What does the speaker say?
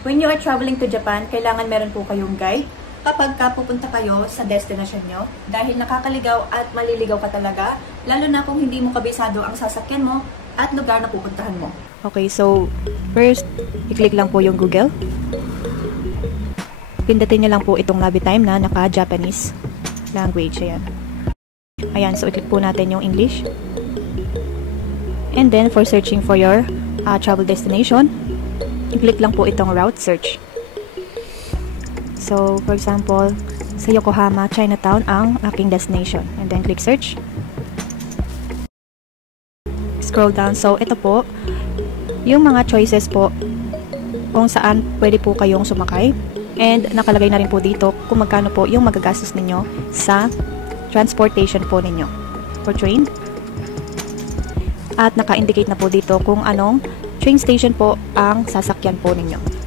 When you are traveling to Japan, kailangan meron po kayong guide kapag pupunta kayo sa destination nyo dahil nakakaligaw at maliligaw ka talaga, lalo na kung hindi mo kabisado ang sasakyan mo at lugar na pupuntahan mo. Okay, so first, i-click lang po yung Google. Pindutin nyo lang po itong Navitime na naka-Japanese language. Ayan. Ayan, so i-click po natin yung English. And then, for searching for your travel destination, i-click lang po itong route search. So, for example, sa Yokohama, Chinatown ang aking destination. And then, click search. Scroll down. So, ito po, yung mga choices po kung saan pwede po kayong sumakay. And, nakalagay na rin po dito kung magkano po yung magagastos ninyo sa transportation po ninyo. For train. At naka-indicate na po dito kung anong train station po ang sasakyan po ninyo.